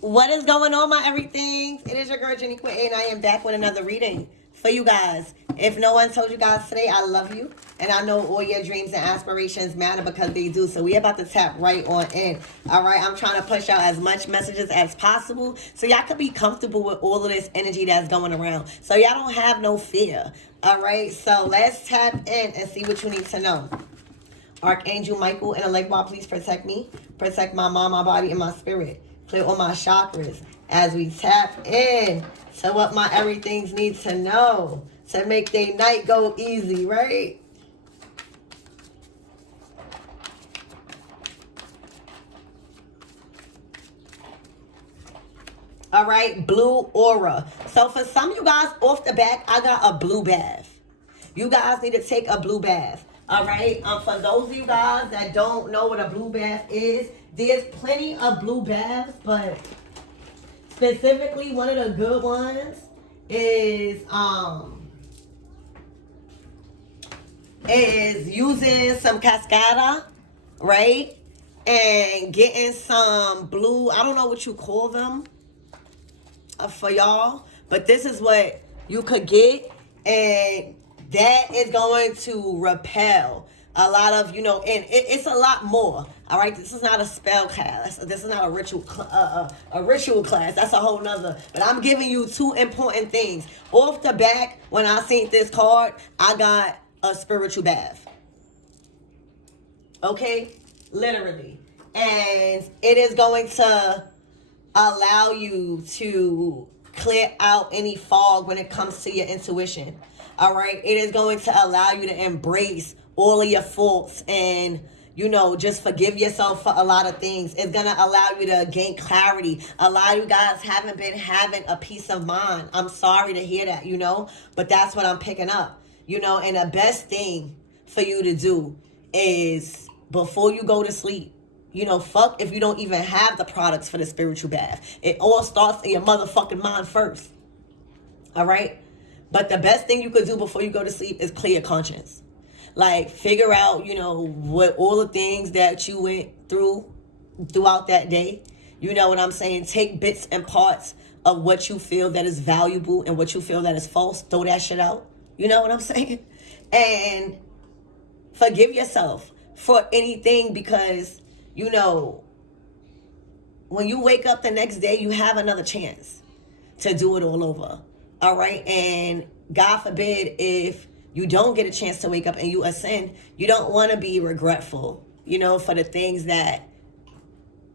What is going on, my everything? It is your girl, Jenny Quinn, and I am back with another reading for you guys. If no one told you guys today, I love you. And I know all your dreams and aspirations matter because they do. So we about to tap right on in. All right, I'm trying to push out as much messages as possible so y'all could be comfortable with all of this energy that's going around. So y'all don't have no fear. All right, so let's tap in and see what you need to know. Archangel Michael and Allegra, please protect me. Protect my mind, my body, and my spirit. Clear all my chakras as we tap in to what my everythings need to know to make their night go easy, right? All right, blue aura. So for some of you guys, off the back, I got a blue bath. You guys need to take a blue bath. All right, for those of you guys that don't know what a blue bath is, there's plenty of blue baths, but specifically one of the good ones is using some cascada, right? And getting some blue, I don't know what you call them for y'all, but this is what you could get, and that is going to repel a lot of, you know, and it's a lot more. All right, this is not a spell class. This is not a ritual class. That's a whole nother. But I'm giving you two important things. Off the back, when I seen this card, I got a spiritual bath. Okay, literally, and it is going to allow you to clear out any fog when it comes to your intuition. All right, it is going to allow you to embrace all of your faults and, you know, just forgive yourself for a lot of things. It's going to allow you to gain clarity. A lot of you guys haven't been having a peace of mind. I'm sorry to hear that, you know, but that's what I'm picking up, you know, and the best thing for you to do is before you go to sleep, you know, fuck if you don't even have the products for the spiritual bath. It all starts in your motherfucking mind first. All right? But the best thing you could do before you go to sleep is clear your conscience. Like, figure out, you know, what all the things that you went through throughout that day. You know what I'm saying? Take bits and parts of what you feel that is valuable and what you feel that is false. Throw that shit out. You know what I'm saying? And forgive yourself for anything, because, you know, when you wake up the next day, you have another chance to do it all over. All right? And God forbid if you don't get a chance to wake up and you ascend, you don't want to be regretful, you know, for the things that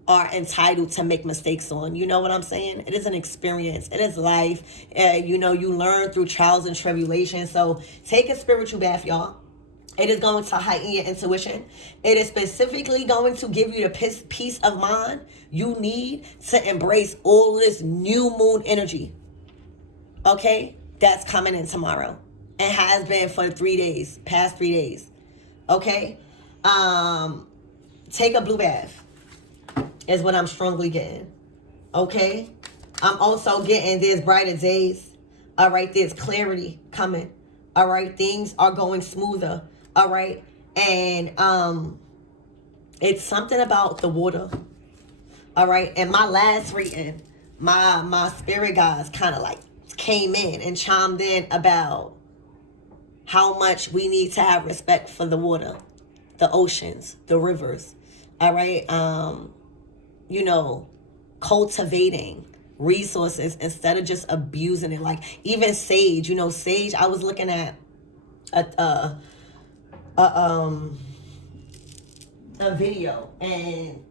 are entitled to make mistakes on. You know what I'm saying? It is an experience. It is life. You know, you learn through trials and tribulations. So take a spiritual bath, y'all. It is going to heighten your intuition. It is specifically going to give you the peace of mind you need to embrace all this new moon energy. Okay? That's coming in tomorrow. And has been for 3 days, past 3 days. Okay? Take a blue bath is what I'm strongly getting. Okay? I'm also getting there's brighter days. All right? There's clarity coming. All right? Things are going smoother. All right? And it's something about the water. All right? And my last reading, my spirit guides kind of like came in and chimed in about how much we need to have respect for the water, the oceans, the rivers. All right? You know, cultivating resources instead of just abusing it. Like even sage, you know, sage, I was looking at a video, and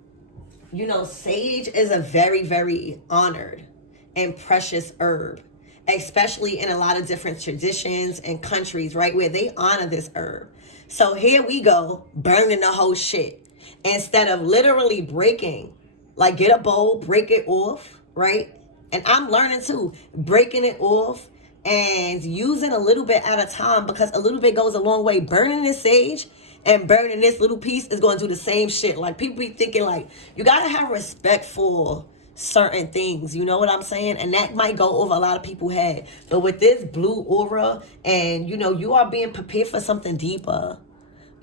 you know, sage is a very, very honored and precious herb, especially in a lot of different traditions and countries, right, where they honor this herb. So here we go, burning the whole shit instead of literally breaking. Like, get a bowl, break it off, right? And I'm learning too, breaking it off and using a little bit at a time, because a little bit goes a long way. Burning this sage and burning this little piece is going to do the same shit. Like, people be thinking, like, you got to have respect for certain things, you know what I'm saying? And that might go over a lot of people's head. But with this blue aura, and, you know, you are being prepared for something deeper.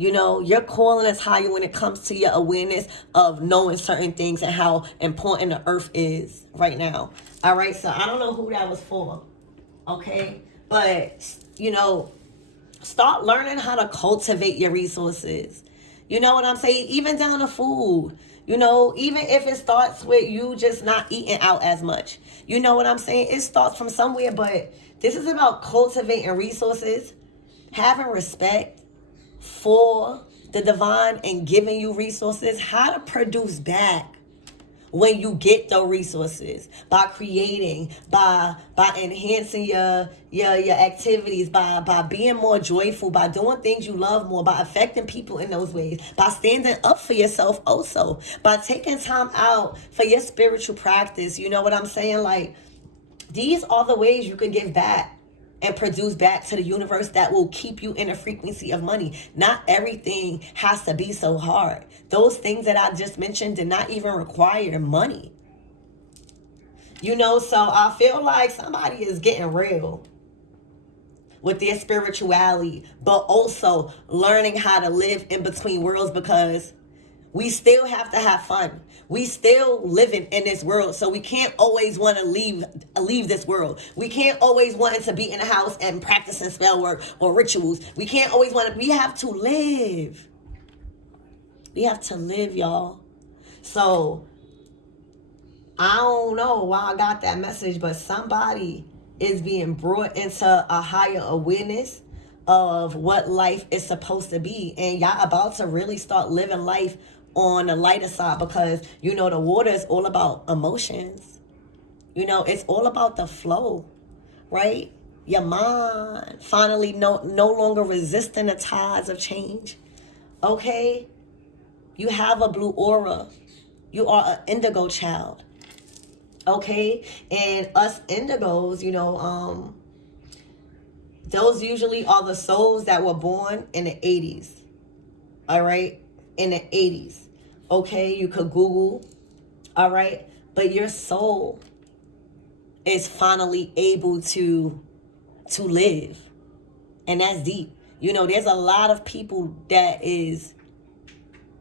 You know, your calling is higher when it comes to your awareness of knowing certain things and how important the earth is right now. All right, so I don't know who that was for, okay? But, you know, start learning how to cultivate your resources. You know what I'm saying? Even down to food. You know, even if it starts with you just not eating out as much. You know what I'm saying? It starts from somewhere, but this is about cultivating resources, having respect for the divine and giving you resources, how to produce back when you get the resources, by creating, by enhancing your activities, by being more joyful, by doing things you love more, by affecting people in those ways, by standing up for yourself also, by taking time out for your spiritual practice. You know what I'm saying? Like, these are the ways you can give back and produce back to the universe that will keep you in a frequency of money. Not everything has to be so hard. Those things that I just mentioned did not even require money. You know, so I feel like somebody is getting real with their spirituality, but also learning how to live in between worlds, because we still have to have fun. We still living in this world, so we can't always want to leave this world. We can't always want to be in a house and practicing spell work or rituals. We can't always want to. We have to live. We have to live, y'all. So I don't know why I got that message, but somebody is being brought into a higher awareness of what life is supposed to be, and y'all about to really start living life on the lighter side, because you know the water is all about emotions. You know, it's all about the flow, right? Your mind finally no longer resisting the tides of change. Okay, you have a blue aura. You are an indigo child. Okay, and us indigos, you know, those usually are the souls that were born in the 80s. All right, in the 80s. Okay, you could Google. All right, but your soul is finally able to live, and that's deep. You know, there's a lot of people that is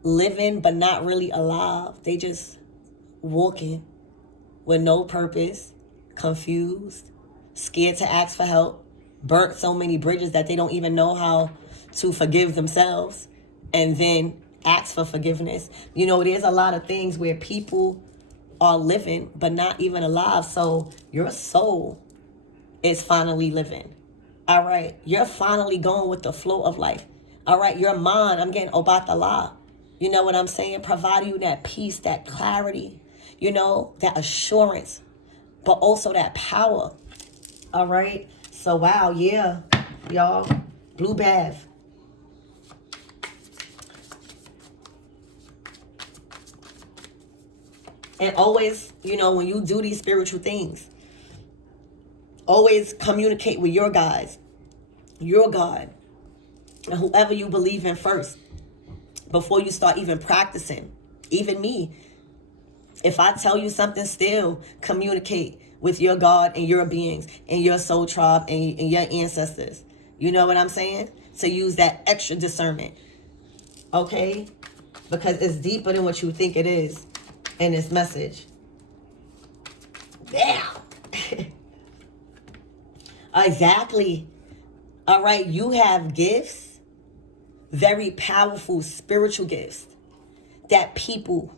living but not really alive. They just walking with no purpose, confused, scared to ask for help, burnt so many bridges that they don't even know how to forgive themselves and then ask for forgiveness. You know, there's a lot of things where people are living but not even alive. So your soul is finally living. All right, you're finally going with the flow of life. All right, your mind, I'm getting about the law. You know what I'm saying? Providing you that peace, that clarity, you know, that assurance, but also that power. All right. So, wow. Yeah, y'all. Blue bath. And always, you know, when you do these spiritual things, always communicate with your guides, your God, and whoever you believe in first, before you start even practicing. Even me. If I tell you something, still communicate with your God and your beings and your soul tribe and your ancestors. You know what I'm saying? To use that extra discernment. Okay? Because it's deeper than what you think it is in this message. Damn. Exactly. All right, you have gifts, very powerful spiritual gifts that people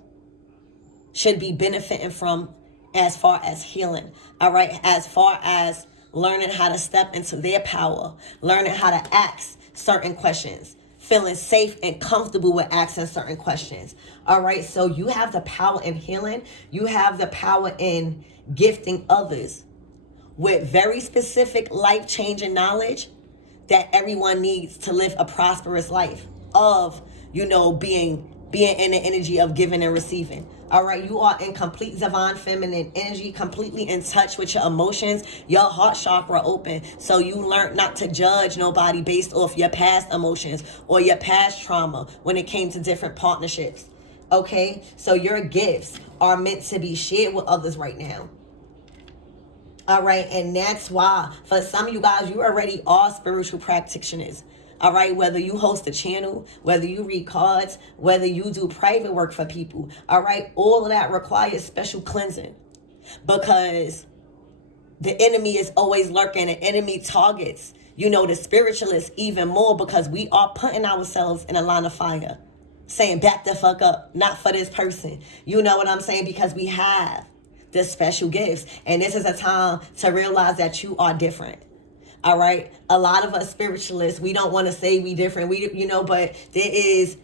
should be benefiting from, as far as healing. All right, as far as learning how to step into their power, learning how to ask certain questions, feeling safe and comfortable with asking certain questions. All right, so you have the power in healing. You have the power in gifting others with very specific life-changing knowledge that everyone needs to live a prosperous life of, you know, being in the energy of giving and receiving. All right, you are in complete divine feminine energy, completely in touch with your emotions, your heart chakra open. So you learn not to judge nobody based off your past emotions or your past trauma when it came to different partnerships. Okay, so your gifts are meant to be shared with others right now. All right, and that's why for some of you guys, you already are spiritual practitioners. All right, whether you host a channel, whether you read cards, whether you do private work for people, all right, all of that requires special cleansing, because the enemy is always lurking. The enemy targets, the spiritualists even more, because we are putting ourselves in a line of fire, saying back the fuck up, not for this person. You know what I'm saying? Because we have the special gifts, and this is a time to realize that you are different. All right, a lot of us spiritualists, we don't want to say we different, but there is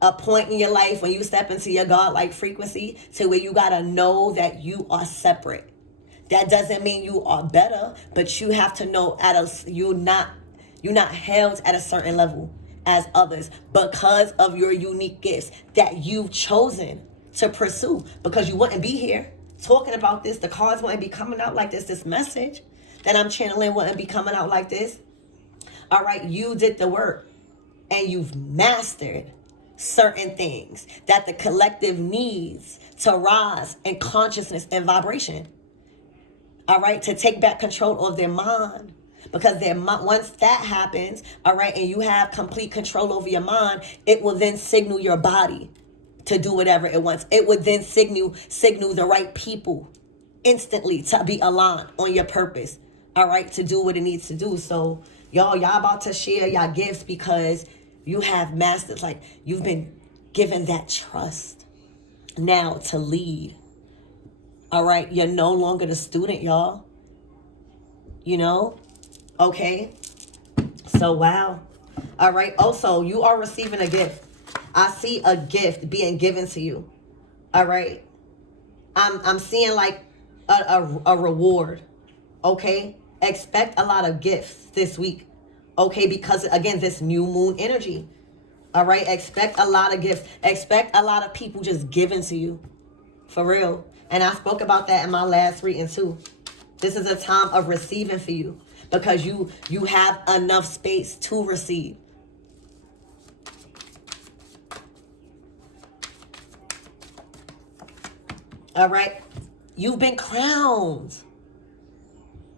a point in your life when you step into your godlike frequency to where you gotta know that you are separate. That doesn't mean you are better, but you have to know you're not held at a certain level as others because of your unique gifts that you've chosen to pursue. Because you wouldn't be here talking about this. The cards wouldn't be coming out like this. This message that I'm channeling wouldn't be coming out like this. All right, you did the work and you've mastered certain things that the collective needs to rise in consciousness and vibration. All right, to take back control of their mind. Because once that happens, all right, and you have complete control over your mind, it will then signal your body to do whatever it wants. It would then signal the right people instantly to be aligned on your purpose, all right, to do what it needs to do. So y'all about to share y'all gifts because you have mastered, like you've been given that trust now to lead. All right, you're no longer the student, y'all. Okay. So, wow. All right. Also, you are receiving a gift. I see a gift being given to you. All right. I'm seeing like a reward. Okay. Expect a lot of gifts this week. Okay. Because again, this new moon energy. All right. Expect a lot of gifts. Expect a lot of people just giving to you. For real. And I spoke about that in my last reading too. This is a time of receiving for you because you have enough space to receive. All right. You've been crowned.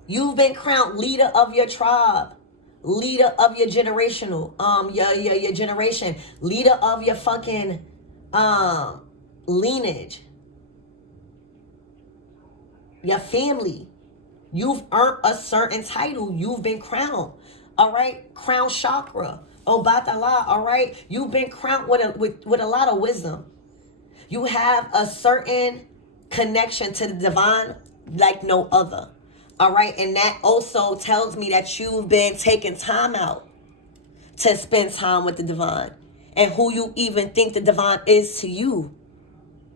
You've been crowned leader of your tribe, leader of your generational, your generation, leader of your fucking lineage. Your family. You've earned a certain title. You've been crowned. All right. Crown chakra. Obatala. All right. You've been crowned with a lot of wisdom. You have a certain connection to the divine like no other. All right. And that also tells me that you've been taking time out to spend time with the divine and who you even think the divine is to you.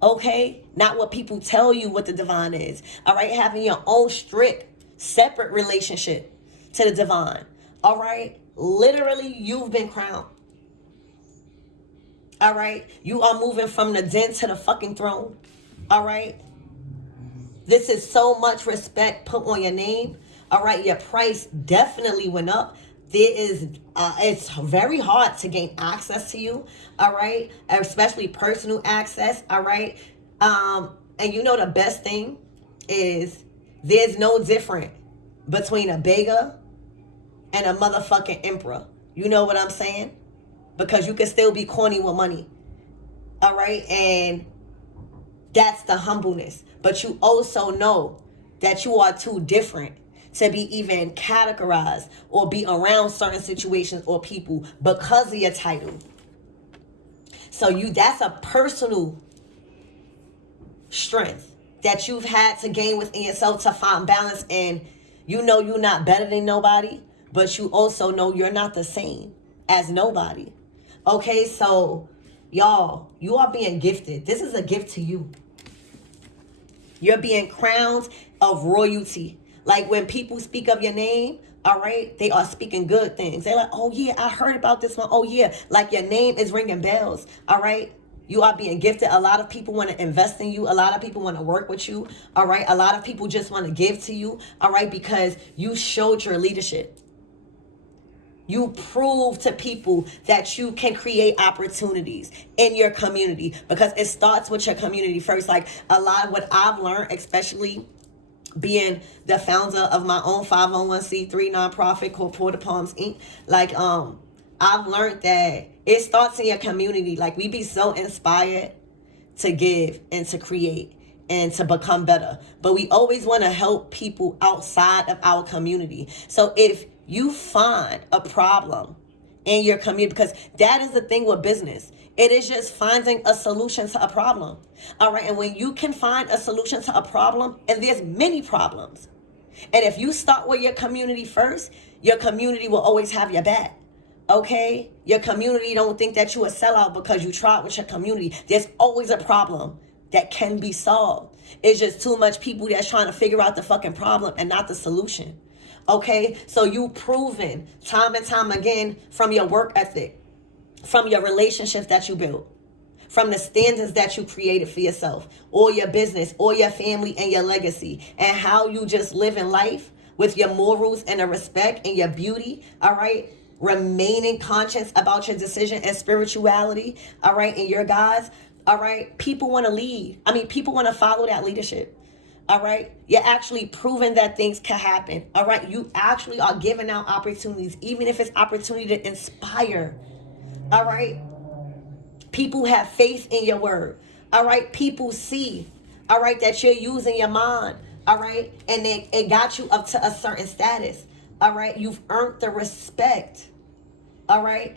Okay? Not what people tell you what the divine is. All right? Having your own strict, separate relationship to the divine. All right? Literally, you've been crowned. All right? You are moving from the den to the fucking throne. All right? This is so much respect put on your name. All right? Your price definitely went up. It's very hard to gain access to you, all right? Especially personal access, all right? And the best thing is there's no difference between a beggar and a motherfucking emperor. You know what I'm saying? Because you can still be corny with money, all right? And that's the humbleness. But you also know that you are too different to be even categorized or be around certain situations or people because of your title. So that's a personal strength that you've had to gain within yourself to find balance. And you're not better than nobody, but you also know you're not the same as nobody. Okay, so y'all, you are being gifted. This is a gift to you. You're being crowned of royalty. Like when people speak of your name, all right, they are speaking good things. They're like, oh yeah, I heard about this one. Oh yeah, like your name is ringing bells, all right? You are being gifted. A lot of people want to invest in you. A lot of people want to work with you, all right? A lot of people just want to give to you, all right, because you showed your leadership. You prove to people that you can create opportunities in your community because it starts with your community first. Like a lot of what I've learned, especially being the founder of my own 501c3 nonprofit called Port of Palms Inc. Like, I've learned that it starts in your community. Like, we be so inspired to give and to create and to become better, but we always want to help people outside of our community. So if you find a problem in your community, because that is the thing with business, it is just finding a solution to a problem. All right, and when you can find a solution to a problem, and there's many problems, and if you start with your community first, your community will always have your back. Okay, your community don't think that you a sellout because you tried with your community. There's always a problem that can be solved. It's just too much people that's trying to figure out the fucking problem and not the solution. Okay, so you proven time and time again from your work ethic, from your relationships that you built, from the standards that you created for yourself, or your business, or your family, and your legacy, and how you just live in life with your morals and the respect and your beauty. All right, remaining conscious about your decision and spirituality. All right, and your guys. All right, people want to lead. I mean, people want to follow that leadership. All right, you're actually proving that things can happen. All right, you actually are giving out opportunities, even if it's opportunity to inspire. All right, people have faith in your word. All right, people see, all right, that you're using your mind. All right, and it got you up to a certain status. All right, you've earned the respect. All right,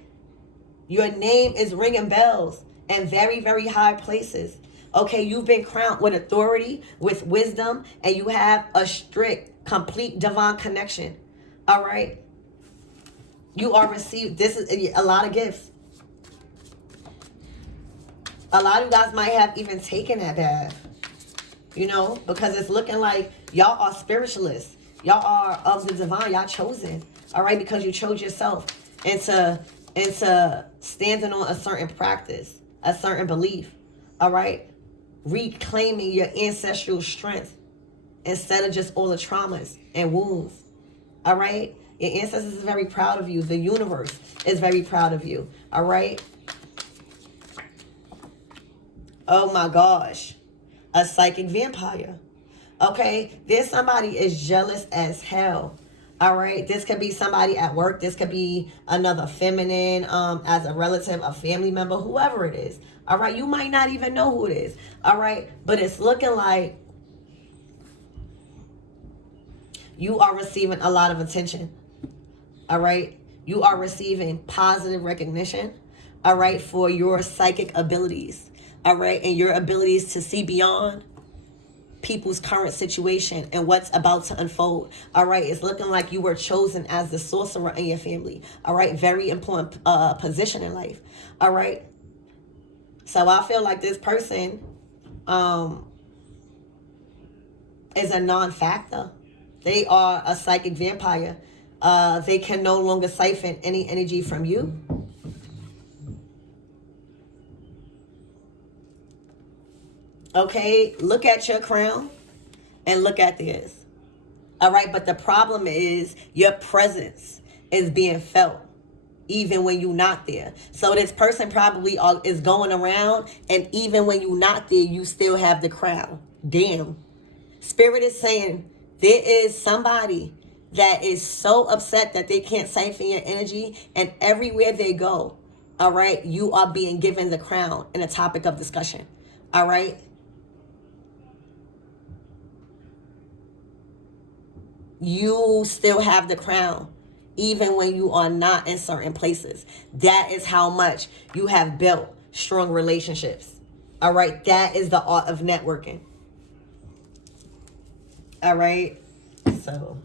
your name is ringing bells in very, very high places. Okay, you've been crowned with authority, with wisdom, and you have a strict, complete divine connection. All right, you are received. This is a lot of gifts. A lot of you guys might have even taken that bath, you know, because it's looking like y'all are spiritualists. Y'all are of the divine. Y'all chosen. All right, because you chose yourself into standing on a certain practice, a certain belief. All right, reclaiming your ancestral strength instead of just all the traumas and wounds. All right, your ancestors is very proud of you. The universe is very proud of you. All right. Oh my gosh, a psychic vampire. Okay, there's somebody is jealous as hell. All right, this could be somebody at work. This could be another feminine, as a relative, a family member, whoever it is. All right, you might not even know who it is. All right, but it's looking like you are receiving a lot of attention. All right, you are receiving positive recognition. All right, for your psychic abilities. All right, and your abilities to see beyond people's current situation and what's about to unfold. All right, it's looking like you were chosen as the sorcerer in your family. All right, very important position in life. All right, so I feel like this person is a non-factor. They are a psychic vampire. They can no longer siphon any energy from you. Okay, look at your crown and look at theirs. All right, but the problem is your presence is being felt even when you're not there. So this person probably is going around, and even when you're not there, you still have the crown. Damn. Spirit is saying there is somebody that is so upset that they can't siphon your energy, and everywhere they go, all right, you are being given the crown and a topic of discussion. All right. You still have the crown, even when you are not in certain places. That is how much you have built strong relationships. All right, that is the art of networking. All right, so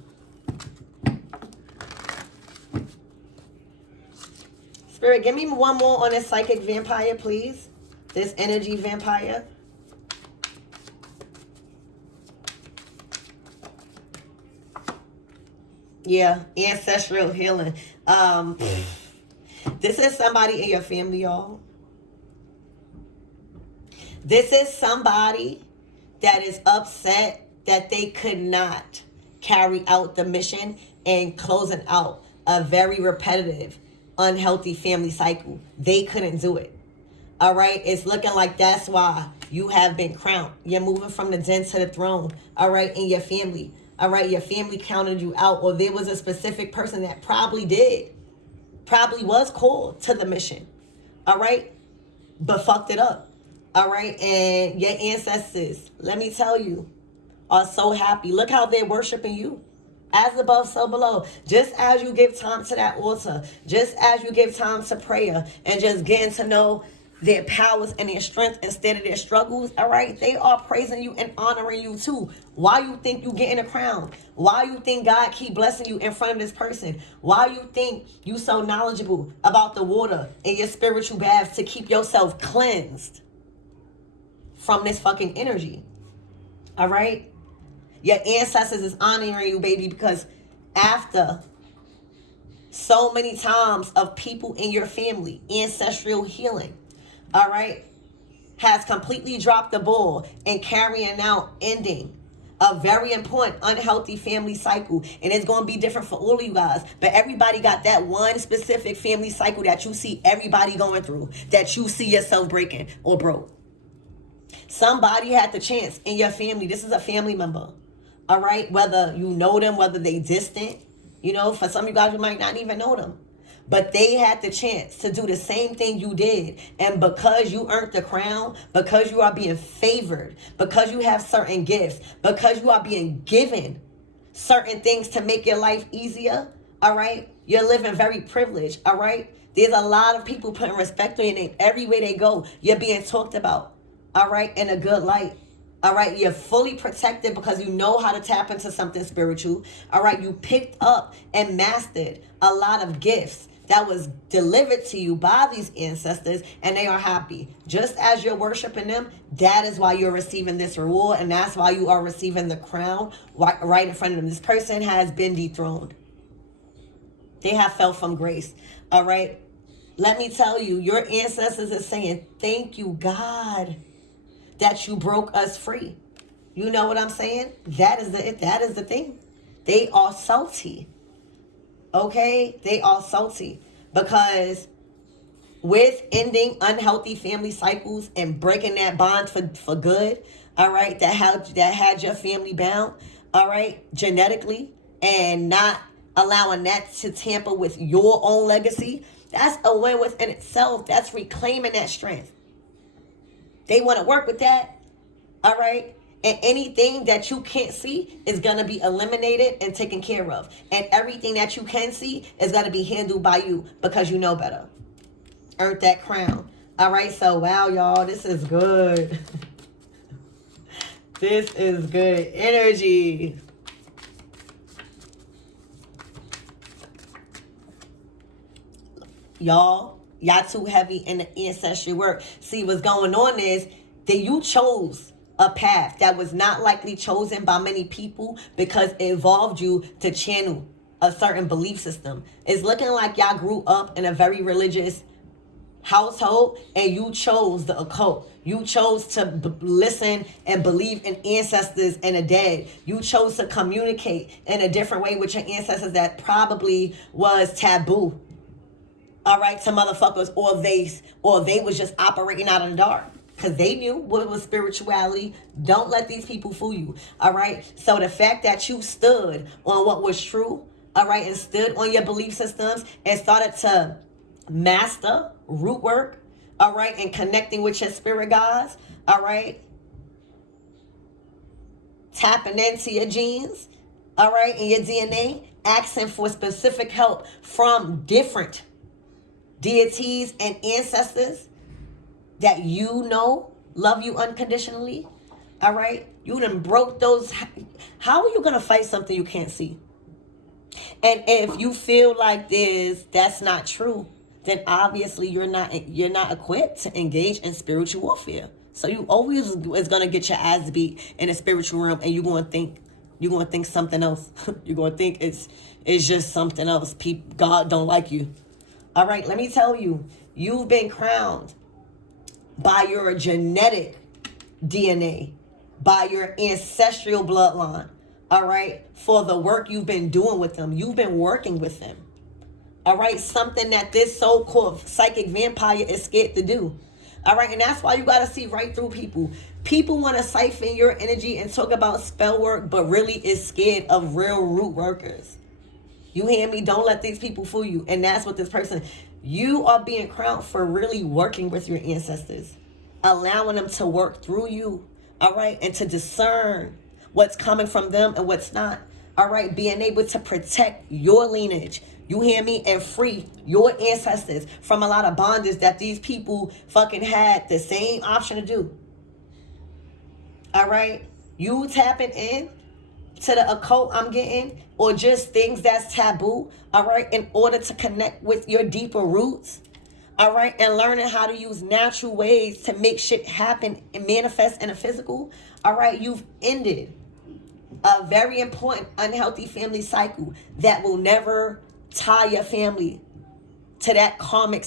Spirit, give me one more on this psychic vampire, please. This energy vampire. Yeah, ancestral healing. This is somebody in your family, y'all. This is somebody that is upset that they could not carry out the mission and closing out a very repetitive, unhealthy family cycle. They couldn't do it. All right, it's looking like that's why you have been crowned. You're moving from the den to the throne. All right, in your family. All right, your family counted you out, or there was a specific person that probably did. probably was called to the mission, all right, but fucked it up, all right. And your ancestors, let me tell you, are so happy. Look how they're worshiping you. As above, so below. Just as you give time to that altar, just as you give time to prayer and just getting to know their powers and their strength instead of their struggles, all right, they are praising you and honoring you too. Why you think you getting a crown? Why you think God keep blessing you in front of this person? Why you think you so knowledgeable about the water in your spiritual baths to keep yourself cleansed from this fucking energy? All right? Your ancestors is honoring you, baby, because after so many times of people in your family, ancestral healing, all right, has completely dropped the ball in carrying out, ending a very important unhealthy family cycle. And it's going to be different for all of you guys. But everybody got that one specific family cycle that you see everybody going through, that you see yourself breaking or broke. Somebody had the chance in your family. This is a family member. All right, whether you know them, whether they distant, you know, for some of you guys, you might not even know them. But they had the chance to do the same thing you did. And because you earned the crown, because you are being favored, because you have certain gifts, because you are being given certain things to make your life easier, all right, you're living very privileged, all right? There's a lot of people putting respect on your name. Everywhere they go, you're being talked about, all right, in a good light. All right, you're fully protected because you know how to tap into something spiritual. All right, you picked up and mastered a lot of gifts that was delivered to you by these ancestors, and they are happy. Just as you're worshiping them, that is why you're receiving this reward, and that's why you are receiving the crown right in front of them. This person has been dethroned. They have fell from grace. All right, let me tell you, your ancestors are saying, thank you, God, that you broke us free. You know what I'm saying? That is the thing. They are salty. Okay? They are salty. Because with ending unhealthy family cycles and breaking that bond for good, all right, that had your family bound, all right, genetically, and not allowing that to tamper with your own legacy, that's a win within itself. That's reclaiming that strength. They want to work with that, all right? And anything that you can't see is going to be eliminated and taken care of. And everything that you can see is going to be handled by you because you know better. Earned that crown. All right, so wow, y'all, this is good. This is good energy. Y'all too heavy in the ancestry work. See, what's going on is that you chose a path that was not likely chosen by many people because it involved you to channel a certain belief system. It's looking like y'all grew up in a very religious household and you chose the occult. You chose to listen and believe in ancestors and the dead. You chose to communicate in a different way with your ancestors that probably was taboo. All right, to motherfuckers, or they was just operating out of the dark because they knew what was spirituality. Don't let these people fool you. All right, so the fact that you stood on what was true, all right, and stood on your belief systems and started to master root work, all right, and connecting with your spirit guides, all right, tapping into your genes, all right, and your DNA, asking for specific help from different deities and ancestors that you know love you unconditionally, all right? You done broke those. How are you going to fight something you can't see? And if you feel like that's not true, then obviously you're not equipped to engage in spiritual warfare. So you always is going to get your ass beat in the spiritual realm, and you're going to think something else. You're going to think it's just something else. God don't like you. All right, let me tell you, you've been crowned by your genetic DNA, by your ancestral bloodline, all right, for the work you've been doing with them. You've been working with them, all right, something that this so-called psychic vampire is scared to do, all right, and that's why you got to see right through people. People want to siphon your energy and talk about spell work, but really is scared of real root workers. You hear me? Don't let these people fool you. And that's what this person, you are being crowned for really working with your ancestors, allowing them to work through you, all right, and to discern what's coming from them and what's not, all right, being able to protect your lineage, you hear me, and free your ancestors from a lot of bondage that these people fucking had the same option to do, all right. You tapping in to the occult I'm getting, or just things that's taboo, all right, in order to connect with your deeper roots, all right, and learning how to use natural ways to make shit happen and manifest in a physical, all right, you've ended a very important unhealthy family cycle that will never tie your family to that karmic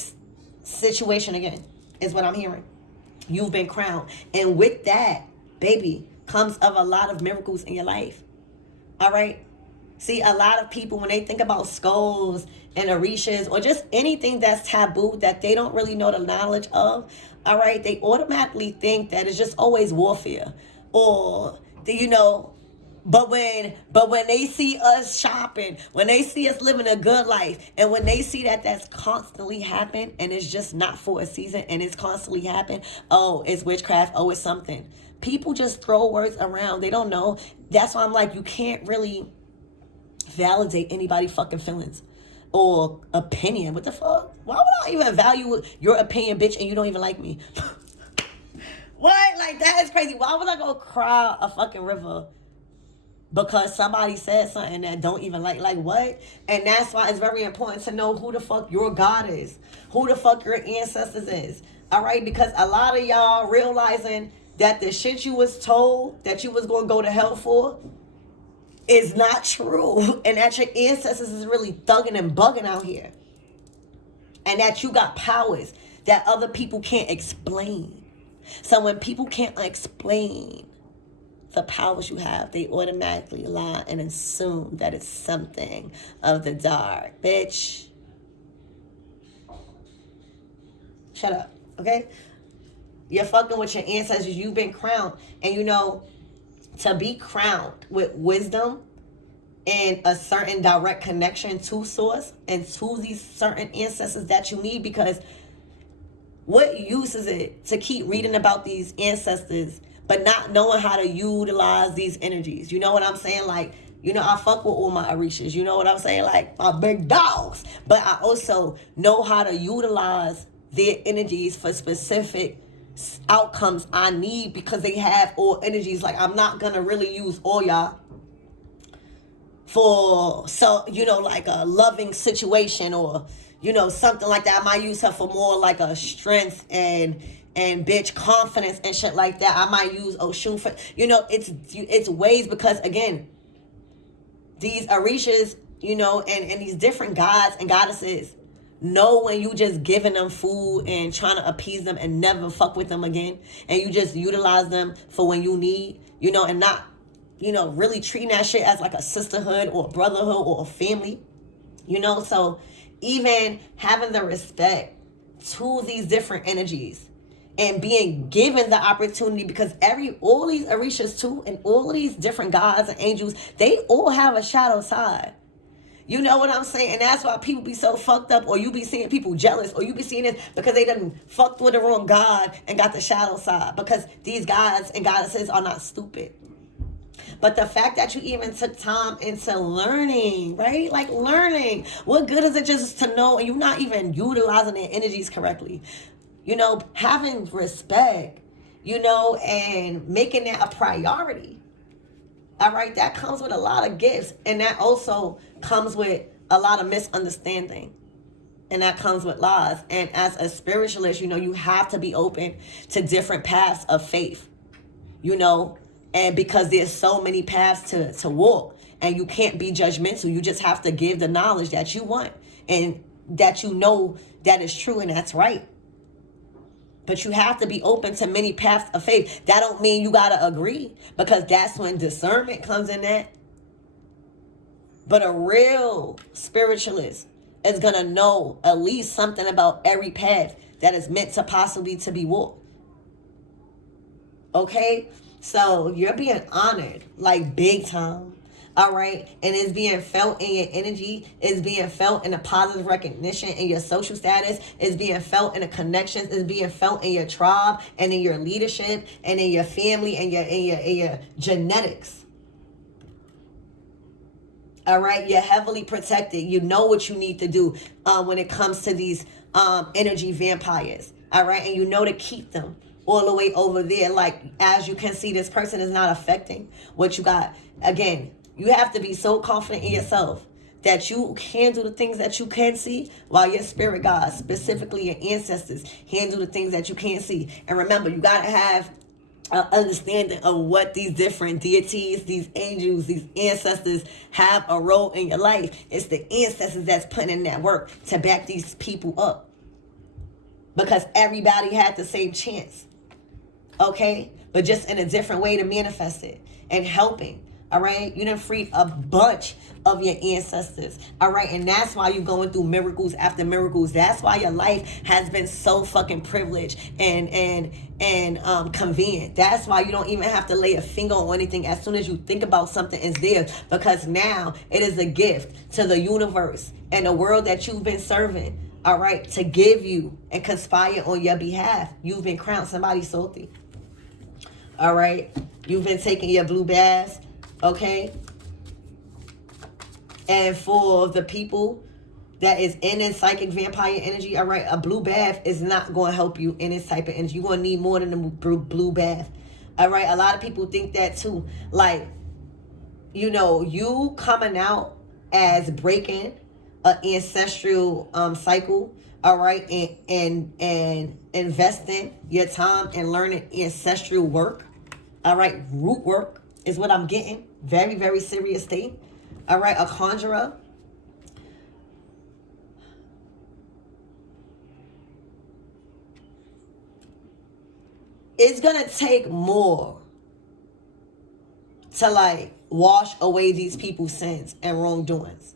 situation again, is what I'm hearing. You've been crowned. And with that, baby, comes of a lot of miracles in your life. All right. See, a lot of people, when they think about skulls and orishas or just anything that's taboo that they don't really know the knowledge of, all right, they automatically think that it's just always warfare, or but when they see us shopping, when they see us living a good life, and when they see that that's constantly happening and it's just not for a season and it's constantly happening, oh, it's witchcraft, oh, it's something. People just throw words around. They don't know. That's why I'm like, you can't really validate anybody's fucking feelings or opinion. What the fuck? Why would I even value your opinion, bitch, and you don't even like me? What? Like, that is crazy. Why would I go cry a fucking river because somebody said something that don't even like what? And that's why it's very important to know who the fuck your God is, who the fuck your ancestors is, all right? Because a lot of y'all realizing that the shit you was told that you was going to go to hell for is not true, and that your ancestors is really thugging and bugging out here, and that you got powers that other people can't explain. So when people can't explain the powers you have, they automatically lie and assume that it's something of the dark. Bitch, shut up, okay? You're fucking with your ancestors. You've been crowned. And to be crowned with wisdom and a certain direct connection to source and to these certain ancestors that you need, because what use is it to keep reading about these ancestors but not knowing how to utilize these energies? You know what I'm saying? Like, I fuck with all my orishas. You know what I'm saying? Like, my big dogs. But I also know how to utilize their energies for specific outcomes I need, because they have all energies. Like, I'm not gonna really use all y'all for like a loving situation, or something like that. I might use her for more like a strength and bitch confidence and shit like that. I might use Oshun for it's ways, because again, these orishas and these different gods and goddesses know when you just giving them food and trying to appease them and never fuck with them again, and you just utilize them for when you need, and not, really treating that shit as like a sisterhood or a brotherhood or a family, So even having the respect to these different energies and being given the opportunity, because all these orishas too, and all of these different gods and angels, they all have a shadow side. You know what I'm saying? And that's why people be so fucked up, or you be seeing people jealous, or you be seeing it because they done fucked with the wrong God and got the shadow side, because these gods and goddesses are not stupid. But the fact that you even took time into learning, right? Like, learning. What good is it just to know and you're not even utilizing their energies correctly? Having respect, and making that a priority. All right, that comes with a lot of gifts, and that also comes with a lot of misunderstanding, and that comes with lies. And as a spiritualist, you have to be open to different paths of faith, and because there's so many paths to walk, and you can't be judgmental. You just have to give the knowledge that you want and that that is true and that's right. But you have to be open to many paths of faith. That don't mean you got to agree, because that's when discernment comes in that. But a real spiritualist is going to know at least something about every path that is meant to possibly to be walked. Okay? So you're being honored, like big time. All right. And it's being felt in your energy. It's being felt in the positive recognition in your social status. It's being felt in the connections. It's being felt in your tribe and in your leadership and in your family and your genetics. All right. You're heavily protected. You know what you need to do when it comes to these energy vampires. All right. And you know to keep them all the way over there. Like, as you can see, this person is not affecting what you got. Again, you have to be so confident in yourself that you handle the things that you can see, while your spirit guides, specifically your ancestors, handle the things that you can't see. And remember, you got to have an understanding of what these different deities, these angels, these ancestors have a role in your life. It's the ancestors that's putting in that work to back these people up. Because everybody had the same chance. Okay? But just in a different way to manifest it and helping. All right, you done freed a bunch of your ancestors. All right, and that's why you're going through miracles after miracles. That's why your life has been so fucking privileged and convenient. That's why you don't even have to lay a finger on anything. As soon as you think about something, it's there, because now it is a gift to the universe and the world that you've been serving. All right, to give you and conspire on your behalf. You've been crowned somebody salty. All right, you've been taking your blue baths. Okay, and for the people that is in this psychic vampire energy, all right, a blue bath is not going to help you in this type of energy. You're going to need more than a blue bath. All right, a lot of people think that too. Like, you know, you coming out as breaking an ancestral cycle, all right, and investing your time and learning ancestral work, all right, root work is what I'm getting. Very, very serious thing. All right, a conjurer. It's going to take more to, like, wash away these people's sins and wrongdoings.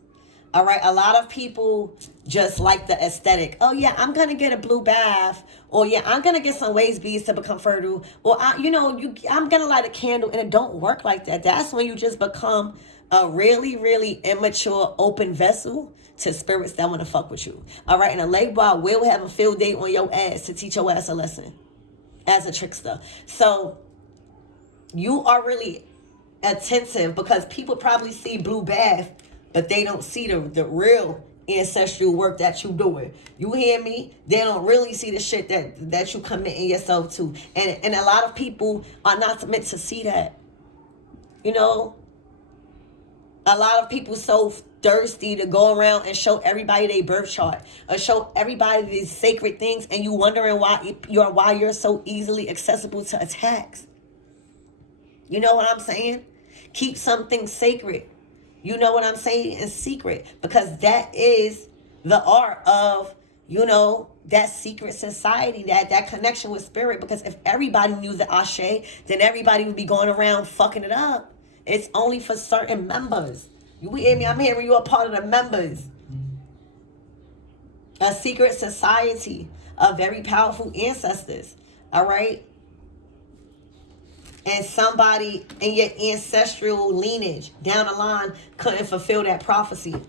All right, a lot of people just like the aesthetic. Oh, yeah, I'm going to get a blue bath. Or, yeah, I'm going to get some waist beads to become fertile. Or, I'm going to light a candle. And it don't work like that. That's when you just become a really, really immature, open vessel to spirits that want to fuck with you. All right, and a Libra will have a field day on your ass to teach your ass a lesson as a trickster. So, you are really attentive, because people probably see blue bath, but they don't see the real ancestral work that you doing. You hear me? They don't really see the shit that you committing yourself to. And a lot of people are not meant to see that. You know? A lot of people so thirsty to go around and show everybody their birth chart, or show everybody these sacred things, and you wondering why you're so easily accessible to attacks. You know what I'm saying? Keep something sacred. You know what I'm saying? In secret. Because that is the art of, that secret society, that connection with spirit. Because if everybody knew the Ashe, then everybody would be going around fucking it up. It's only for certain members. You hear me? I'm hearing you a part of the members. A secret society of very powerful ancestors. All right? And somebody in your ancestral lineage down the line couldn't fulfill that prophecy.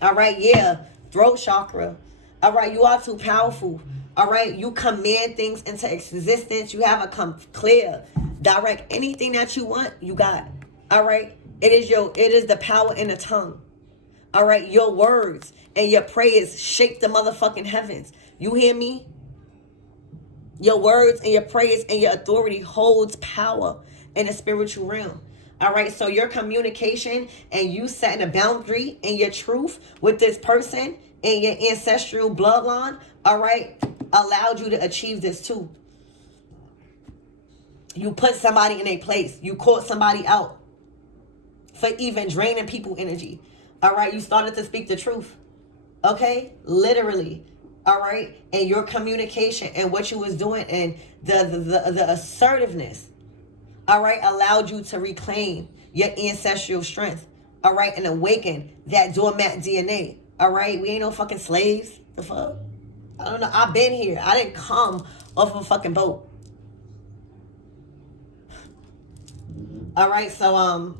All right, yeah, throat chakra. All right, you are too powerful. All right, you command things into existence. You have a clear, direct, anything that you want, you got. All right, it is the power in the tongue. All right, your words and your prayers shake the motherfucking heavens. You hear me? Your words and your praise and your authority holds power in the spiritual realm. All right, so your communication and you setting a boundary in your truth with this person in your ancestral bloodline, all right, allowed you to achieve this too. You put somebody in a place. You caught somebody out for even draining people energy. All right, you started to speak the truth. Okay, literally. All right, and your communication and what you was doing and the assertiveness, all right, allowed you to reclaim your ancestral strength, all right, and awaken that doormat DNA, all right? We ain't no fucking slaves. The fuck? I don't know. I've been here. I didn't come off of a fucking boat. All right, so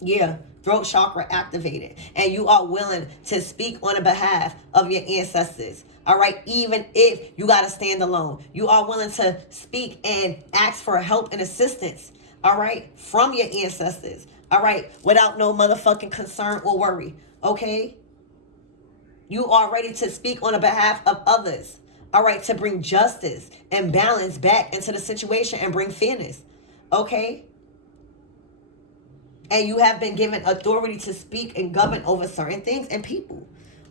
Yeah, throat chakra activated. And you are willing to speak on the behalf of your ancestors. All right, even if you got to stand alone. You are willing to speak and ask for help and assistance. All right, from your ancestors. All right, without no motherfucking concern or worry. Okay? You are ready to speak on the behalf of others. All right, to bring justice and balance back into the situation and bring fairness. Okay? And you have been given authority to speak and govern over certain things and people.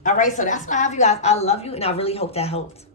All right, so that's what I have, you guys. I love you, and I really hope that helped.